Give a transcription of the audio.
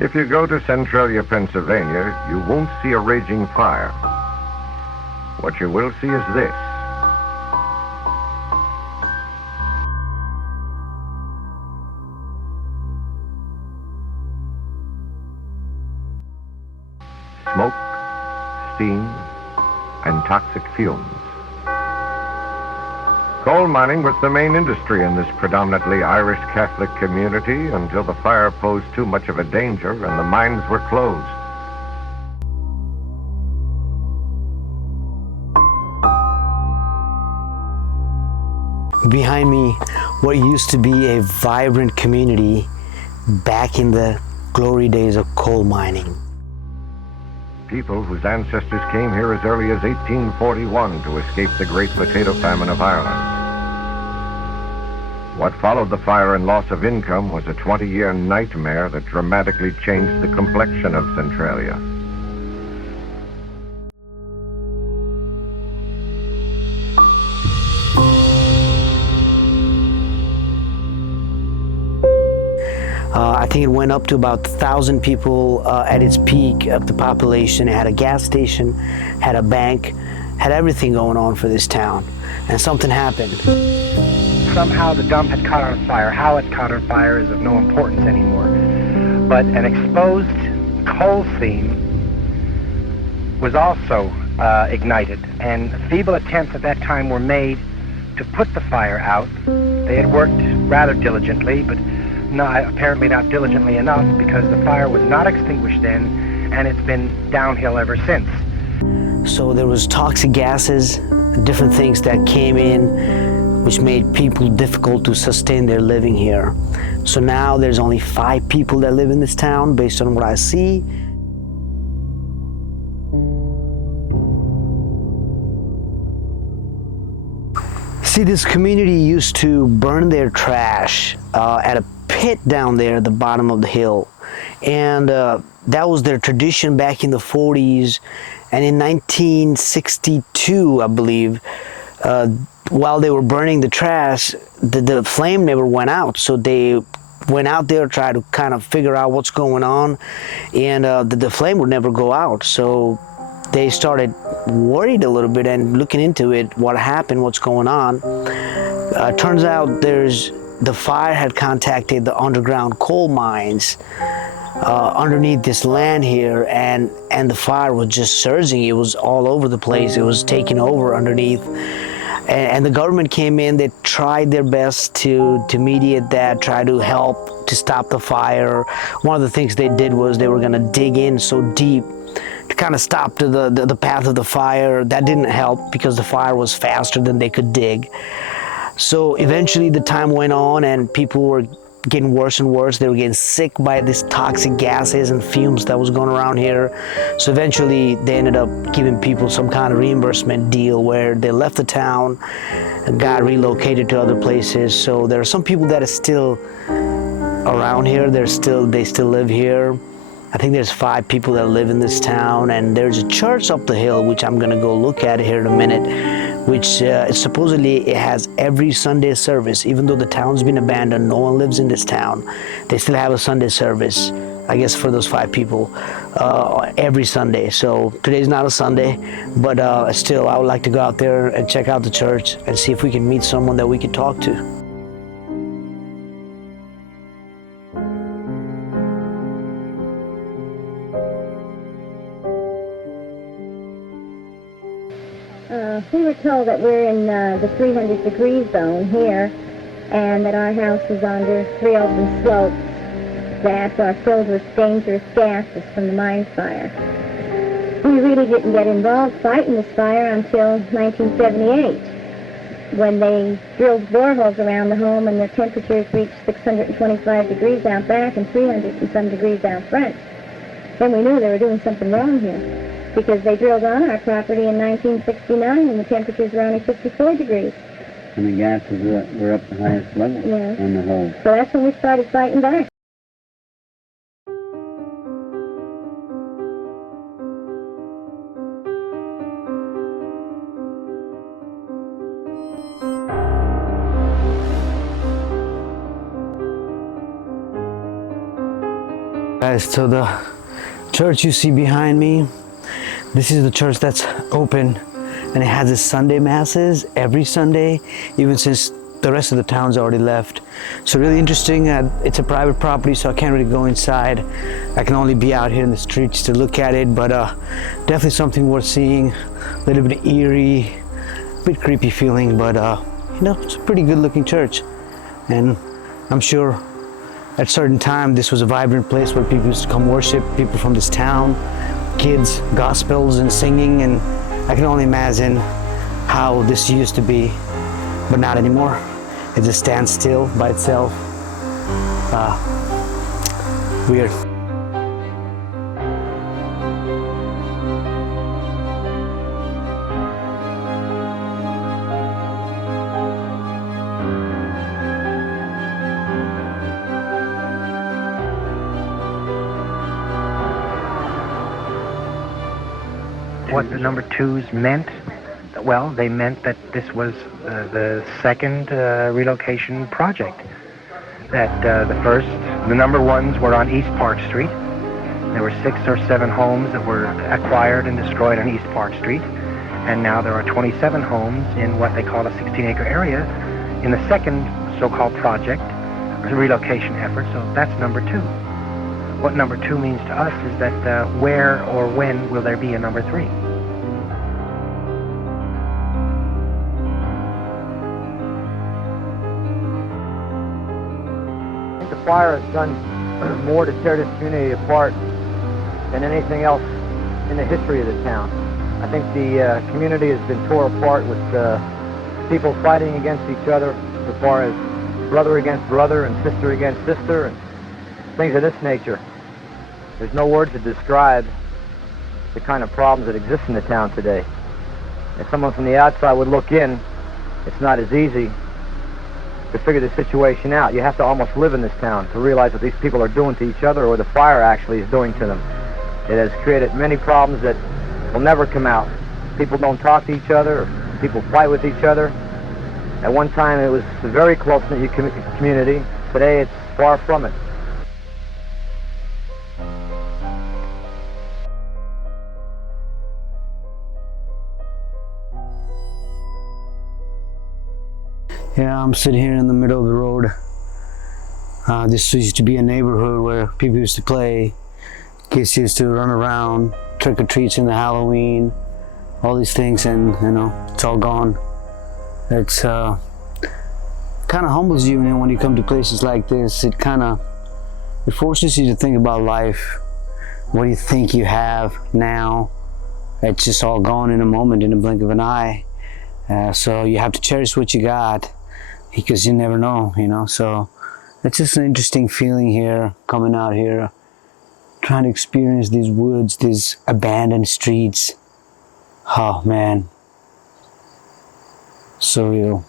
If you go to Centralia, Pennsylvania, you won't see a raging fire. What you will see is this. Smoke, steam, and toxic fumes. Coal mining was the main industry in this predominantly Irish Catholic community until the fire posed too much of a danger and the mines were closed. Behind me, what used to be a vibrant community back in the glory days of coal mining. People whose ancestors came here as early as 1841 to escape the Great Potato Famine of Ireland. What followed the fire and loss of income was a 20-year nightmare that dramatically changed the complexion of Centralia. I think it went up to about 1,000 people at its peak of the population. It had a gas station, had a bank, had everything going on for this town. And something happened. Somehow the dump had caught on fire. How it caught on fire is of no importance anymore. But an exposed coal seam was also ignited. And feeble attempts at that time were made to put the fire out. They had worked rather diligently, but apparently not diligently enough, because the fire was not extinguished then, and it's been downhill ever since. So there was toxic gases, different things that came in, which made people difficult to sustain their living here. So now there's only 5 people that live in this town, based on what I see. See, this community used to burn their trash at a pit down there at the bottom of the hill, and that was their tradition back in the 40s. And in 1962, I believe, while they were burning the trash, the flame never went out, so they went out there, tried to kind of figure out what's going on, and the flame would never go out. So they started worried a little bit and looking into it, what happened, what's going on. Turns out the fire had contacted the underground coal mines underneath this land here, and the fire was just surging. It was all over the place. It was taking over underneath. And the government came in. They tried their best to mediate that, try to help to stop the fire. One of the things they did was they were going to dig in so deep to kind of stop the path of the fire. That didn't help because the fire was faster than they could dig. So eventually the time went on and people were getting worse and worse. They were getting sick by these toxic gases and fumes that was going around here. So eventually they ended up giving people some kind of reimbursement deal where they left the town and got relocated to other places. So there are some people that are still around here. They still live here. I think there's 5 people that live in this town, and there's a church up the hill, which I'm gonna go look at here in a minute, which supposedly it has every Sunday service. Even though the town's been abandoned, no one lives in this town, they still have a Sunday service, I guess, for those 5 people every Sunday. So today's not a Sunday, but still I would like to go out there and check out the church and see if we can meet someone that we can talk to. We were told that we're in the 300 degree zone here, and that our house is under 3 open slopes that are filled with dangerous gases from the mine fire. We really didn't get involved fighting this fire until 1978, when they drilled boreholes around the home and the temperatures reached 625 degrees out back and 300 and some degrees out front. Then we knew they were doing something wrong here, because they drilled on our property in 1969 and the temperatures were only 54 degrees. And the gases were up the highest level on the whole. So that's when we started fighting back. guys, so the church you see behind me, this is the church that's open, and it has its Sunday masses every Sunday, even since the rest of the town's already left. So really interesting. It's a private property, so I can't really go inside. I can only be out here in the streets to look at it, but definitely something worth seeing. A little bit eerie, a bit creepy feeling, but you know, it's a pretty good looking church. And I'm sure at a certain time this was a vibrant place where people used to come worship, people from this town, kids, gospels and singing, and I can only imagine how this used to be, but not anymore. It just stands still by itself. Weird. What the number twos meant? Well, they meant that this was the second relocation project. That the number ones were on East Park Street. There were 6 or 7 homes that were acquired and destroyed on East Park Street. And now there are 27 homes in what they call a 16-acre area in the second so-called project, or relocation effort. So that's number 2. What number 2 means to us is that where or when will there be a number 3? The fire has done more to tear this community apart than anything else in the history of the town. I think the community has been torn apart with people fighting against each other as far as brother against brother and sister against sister and things of this nature. There's no words to describe the kind of problems that exist in the town today. If someone from the outside would look in, it's not as easy to figure the situation out. You have to almost live in this town to realize what these people are doing to each other, or the fire actually is doing to them. It has created many problems that will never come out. People don't talk to each other, or people fight with each other. At one time it was a very close-knit community. Today it's far from it. Yeah, I'm sitting here in the middle of the road. This used to be a neighborhood where people used to play. Kids used to run around, trick-or-treats in the Halloween, all these things, and you know, it's all gone. It's kind of humbles you, when you come to places like this. It forces you to think about life. What do you think you have now? It's just all gone in a moment, in a blink of an eye. So you have to cherish what you got, because you never know, So it's just an interesting feeling here, coming out here, trying to experience these woods, these abandoned streets. Oh man, surreal.